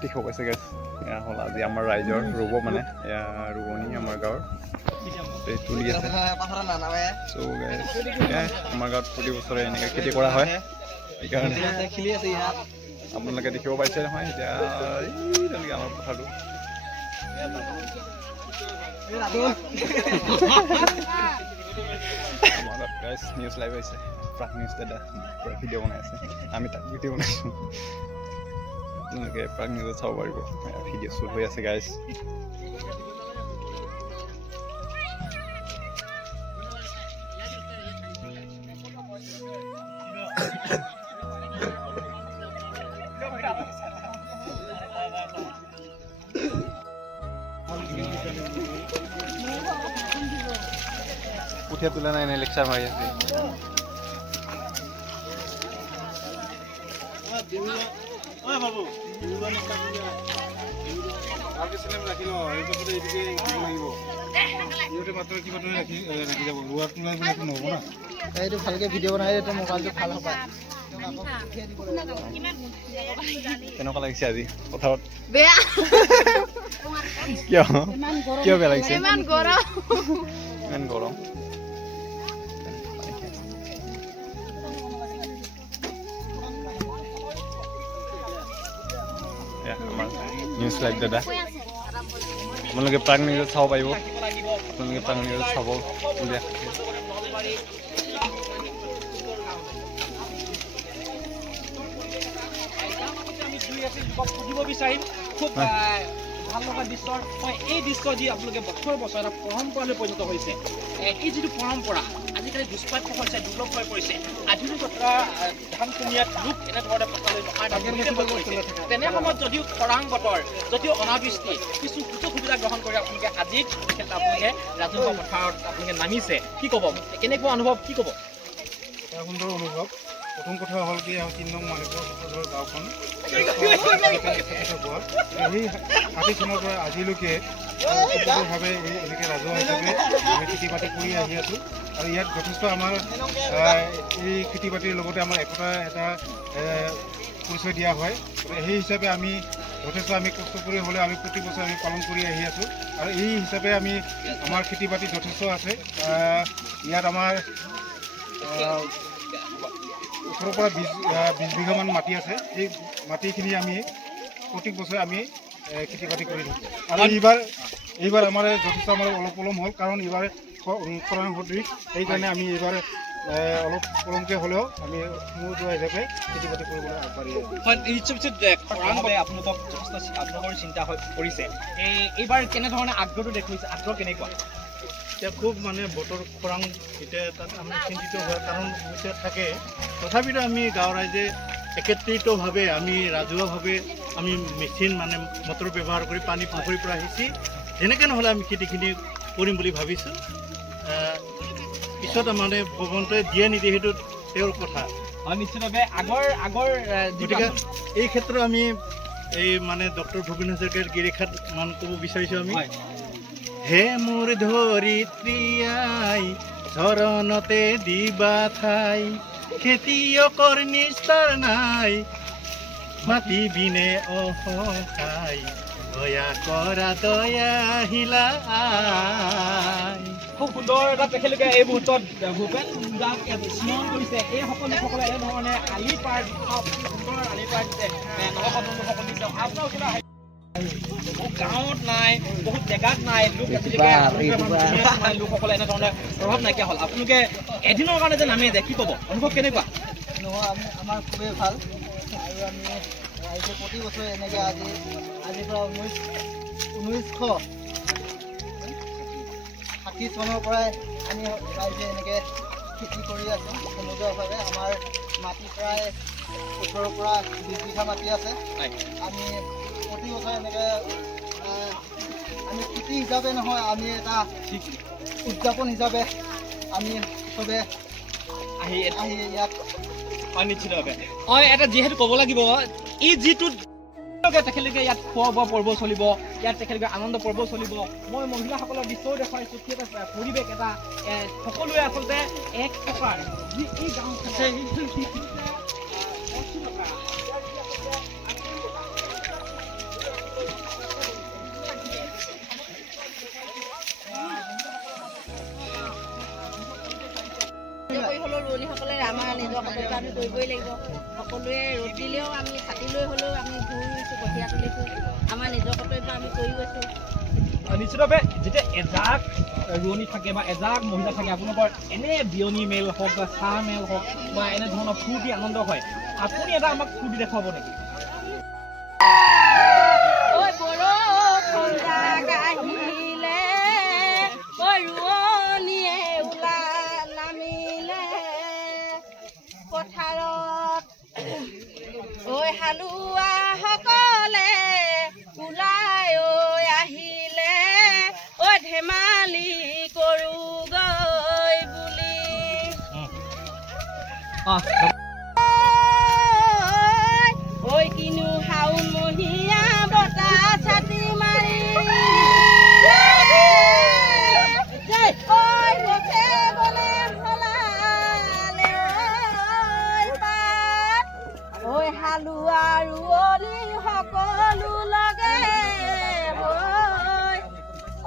ঠিক হৈছে গেছ এয়া হ'ল আজি আমাৰ ৰাইজৰ ৰুব মানে এয়া ৰুৱনি আমাৰ গাঁৱৰ তুলি আছে চ' আমাৰ গাঁৱত প্ৰতি বছৰে এনেকৈ খেতি কৰা হয় সেইকাৰণে আপোনালোকে দেখিব পাইছে নহয় এতিয়া তেনেকৈ আমাৰ পথাৰটো আমাৰ গাঁৱত গাইজ নিউজ লাইভ হৈছে প্ৰাক নিউজ দাদা পূৰা ভিডিঅ' বনাই আছে আমি তাক ভিডিঅ' বনাইছোঁ আপোনালোকে প্ৰাক নিউজত চাব পাৰিব ভিডিঅ' শ্বুট হৈ আছে গাইজ উঠিয়া তোলা নাই নে লেকচাৰ মাৰি আছে ভালকে ভিডিঅ' বনাই মোবাইলটো ভাল হ'ব কেনেকুৱা লাগিছে আজি পথাৰত বেয়া কিয় কিয় বেয়া লাগিছে ইমান গৰম ইমান গৰম আমাৰ নিউজ লাইভ দাদা আপোনালোকে প্ৰাক নিউজত চাব পাৰিব আপোনালোকে প্ৰাক নিউজত চাব সুধিব বিচাৰিম খুব ভাল লগা দৃশ্য হয় এই দৃশ্য যি আপোনালোকে বছৰ বছৰ এটা পৰম্পৰালৈ পৰিণত হৈছে এই যিটো পৰম্পৰা আজিকালি দুষ্প্ৰাপ্য হৈছে দুৰ্লভ হৈ পৰিছে আধুনিকতা ধান কুমিয়াত লোক এনেধৰণে পথাৰলৈ নহাৰ তেনে সময়ত যদিও খৰাং বতৰ যদিও অনাবৃষ্টি কিছু সুযোগ সুবিধা গ্ৰহণ কৰি আপোনালোকে আজি আপোনালোকে ৰাজহুৱা পথাৰত আপোনালোকে নামিছে কি ক'ব কেনেকুৱা অনুভৱ কি ক'ব সুন্দৰ অনুভৱ প্ৰথম কথা হ'ল কি ৩ নং মালিকৰ গাঁওখন সেই ৬০ চনৰ পৰা আজিলৈকে ভাৱে এনেকৈ ৰাজহুৱা হিচাপে আমি খেতি বাতি কৰি আহি আছোঁ আৰু ইয়াত যথেষ্ট আমাৰ এই খেতি বাতিৰ লগতে আমাৰ একতা এটা পৰিচয় দিয়া হয় সেই হিচাপে আমি যথেষ্ট আমি কষ্ট কৰি হ'লেও আমি প্ৰতি বছৰ আমি পালন কৰি আহি আছোঁ আৰু এই হিচাপে আমি আমাৰ খেতি বাতি যথেষ্ট আছে ইয়াত আমাৰ ১৮ পৰা ২০ বিঘামান মাটি আছে এই মাটিখিনি আমি প্ৰতি বছৰে আমি খেতি বাতি কৰি থাকোঁ আৰু এইবাৰ আমাৰ যথেষ্ট আমাৰ অলপ পলম হ'ল কাৰণ এইবাৰ খৰাং সদৃশ সেইকাৰণে আমি এইবাৰ অলপ পলমকৈ হ'লেও আমি সমুদ্ৰ হিচাপে খেতি বাতি কৰিবলৈ আগবাঢ়ি আপোনালোকৰ চিন্তা হৈ পৰিছে এইবাৰ কেনেধৰণে আগ্ৰহটো দেখুৱাইছে আগ্ৰহ কেনেকুৱা এতিয়া খুব মানে বতৰ খৰাং এতিয়া তাত আমি চিন্তিত হোৱাৰ কাৰণ এতিয়া থাকে তথাপিতো আমি গাঁৱৰ ৰাইজে একত্ৰিতভাৱে আমি ৰাজহুৱাভাৱে আমি মেচিন মানে মটৰ ব্যৱহাৰ কৰি পানী পুখুৰীৰ পৰা সিঁচি যেনেকৈ নহ'লে আমি খেতিখিনি কৰিম বুলি ভাবিছোঁ পিছত মানে ভগৱন্তই দিয়ে নিদিয়ে সেইটো তেওঁৰ কথা নিশ্চিতভাৱে আগৰ গতিকে এই ক্ষেত্ৰত আমি এই মানে ডক্টৰ ভূপেন হাজৰিকাৰ গিৰিখাত মান ক'ব বিচাৰিছোঁ আমি হে মোৰ ধৰিত্ৰী আই চৰণতে দিবা ঠাই খেতিয়কৰ নিস্তাৰ নাই মাটি বিনে অসহায় দয়া কৰা দয়াশীলা আই খুব সুন্দৰ এটা তেখেতলোকে এই মুহূৰ্তত ভূপেন দাক স্মৰণ কৰিছে এই সকলোসকলে এনেধৰণে আলি পাৰ সুন্দৰ আলি পাৰ দিছে নৱপ্ৰজন্মসকল দিছে আপোনালোকে গাঁৱত নাই বহুত জেগাত নাই লোকসকলে এনেধৰণে প্ৰভাৱ নাইকিয়া হ'ল আপোনালোকে এদিনৰ কাৰণে যে নামি যায় কি ক'ব অনুভৱ কেনেকুৱা আমাৰ খুবেই ভাল আৰু আমি ৰাইজে প্ৰতি বছৰে এনেকৈ আজিৰ পৰা ১৯৬০ চনৰ পৰাই আমি ৰাইজে এনেকৈ খেতি কৰি আছোঁ সমুদ্ৰভাৱে আমাৰ মাটি প্ৰায় ১৮ পৰা ২০ বিঘা মাটি আছে আমি প্ৰতি বছৰে এনেকৈ আমি খেতি হিচাপে নহয় আমি এটা উদযাপন হিচাপে আমি চবে আহি ইয়াত নিশ্চিতভাৱে এটা যিহেতু ক'ব লাগিব এই যিটো তেখেতলোকে ইয়াত খোৱা বোৱা পৰ্ব চলিব, ইয়াত তেখেতলোকে আনন্দ পৰ্ব চলিব। মই মহিলাসকলৰ দৃশ্যও দেখুৱাইছোঁ, কি এটা পৰিৱেশ এটা সকলোৱে আচলতে এক প্ৰকাৰ যি এই গাঁওখনত কৰি হ'লেও ৰোৱনীসকলে আমাৰ নিজৰ কৰ্তব্য আমি কৰিবই লাগিব। সকলোৱে ৰ'দ দিলেও আমি ছাতি লৈ হ'লেও আমি ঘূৰি গৈছোঁ, কঠীয়া তুলিছোঁ, আমাৰ নিজৰ কৰ্তব্য আমি কৰি গৈছোঁ। নিশ্চিতভাৱে যেতিয়া এজাক ৰোৱনী থাকে বা এজাক মহিলা থাকে, আপোনালোকৰ এনে বিয়নী মেল হওক বা চাহ মেল হওক বা এনেধৰণৰ ফূৰ্তি আনন্দ হয়, আপুনি এটা আমাক ফূৰ্তি দেখুৱাব নেকি? পথাৰত ঐ হালোৱা সকলে ওলাই ঐ আহিলে, ঐ ধেমালি কৰোগৈ বুলি। ঐ কিনো শাওণ মহীয়া বতাহ ছাতি মাৰি, ঐ গছে বনে ফলালে ঐ হালোৱা ৰোৱনী সকলো লগে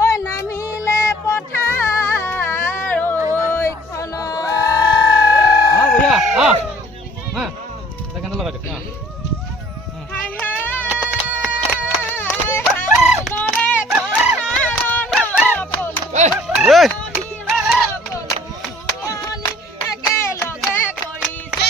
ঐ নামিলে পথাৰ হাই হাই হালৰে ৰোৱনী একেলগে কৰিছে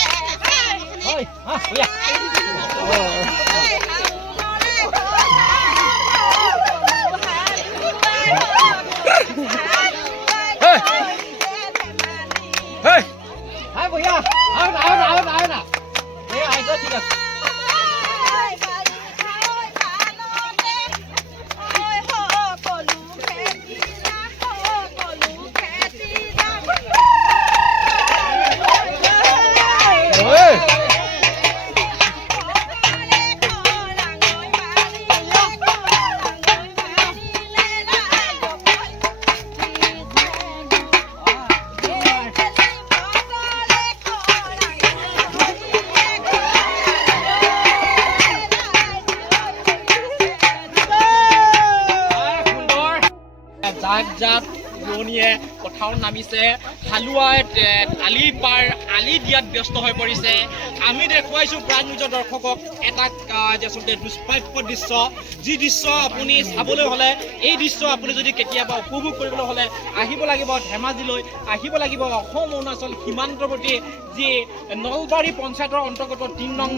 জাক জাক ৰোৱনীয়ে পথাৰত নামিছে, হালোৱাই আলি দিয়াত ব্যস্ত হৈ পৰিছে। আমি দেখুৱাইছোঁ প্ৰাণ নিউজৰ দৰ্শকক এটা আচলতে দুষ্প্ৰাপ্য দৃশ্য, যি দৃশ্য আপুনি চাবলৈ হ'লে, এই দৃশ্য আপুনি যদি কেতিয়াবা উপভোগ কৰিবলৈ হ'লে আহিব লাগিব ধেমাজিলৈ, আহিব লাগিব অসম অৰুণাচল সীমান্তৱৰ্তী যি নলবাৰী পঞ্চায়তৰ অন্তৰ্গত ৩ নং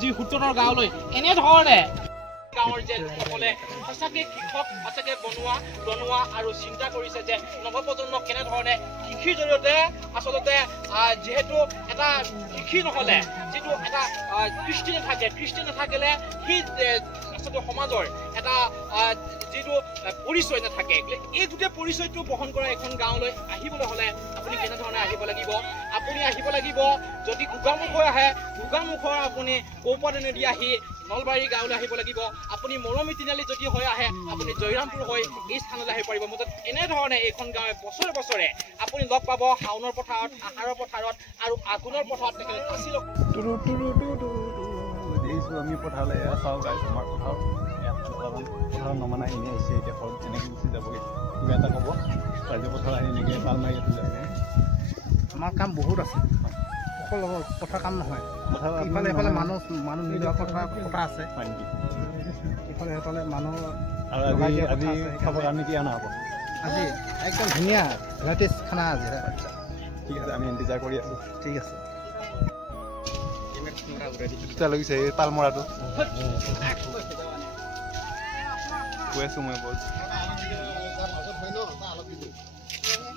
যি সূত্ৰৰ গাঁৱলৈ। এনেধৰণে গাঁৱৰ যে সকলে সঁচাকৈ কৃষক সঁচাকৈ বনোৱা আৰু চিন্তা কৰিছে যে নৱপ্ৰজন্মক কেনেধৰণে কৃষিৰ জৰিয়তে আচলতে যিহেতু এটা কৃষি নহ'লে যিটো এটা কৃষ্টি নাথাকিলে সেই আচলতে সমাজৰ এটা যিটো পৰিচয় নাথাকে, এই গোটেই পৰিচয়টো বহন কৰা এখন গাঁৱলৈ আহিবলৈ হ'লে আপুনি কেনেধৰণে আহিব লাগিব? আপুনি আহিব লাগিব যদি গোগামুখ হৈ আহে, গোগামুখৰ আপুনি কৌপাদনেদি আহি নলবাৰী গাঁৱলৈ আহিব লাগিব। আপুনি মৰমী তিনিআলি যদি হৈ আহে, আপুনি জয়ৰামপুৰ হৈ এই স্থানলৈ আহিব পাৰিব। মুঠতে এনেধৰণে এইখন গাঁৱে বছৰে বছৰে আপুনি লগ পাব শাওণৰ পথাৰত, আহাৰৰ পথাৰত আৰু আঘোণৰ পথাৰত তেখেতে নাচি লগ আমি পথাৰলৈ চাওঁ গাইছ, আমাৰ পথাৰত নমনা এনেই আহিছে, এতিয়া ঘৰত এনেকৈ গুচি যাবগৈ, কিবা এটা ক'ব ৰাইজে পথাৰ আহি এনেকৈ পাল মাৰি আছে। আমাৰ কাম বহুত আছে, অকল পথাৰ কাম নহয়, ইফালে এফালে মানুহ নিজৰ পথাৰ আছে হয় নেকি? ইফালে সেইফালে মানুহ। আৰু আজি খাবৰ কাৰণে কি অনা হ'ব? আজি একদম ধুনীয়া ভেৰাইটিজ খানা আজি। ঠিক আছে, আমি ইন্তজাৰ কৰি আছোঁ। ঠিক আছে। লাগিছে এই পালমৰাটো কৈ আছোঁ মই বল।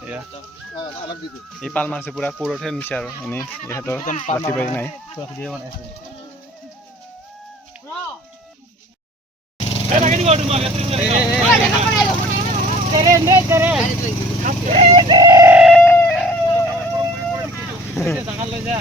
এয়া এই পাল মাছে পুৰা কোৰতহে নিছে আৰু এনেই ইহঁতৰ মাটি বাৰী নাই। জাগাত লৈ যা।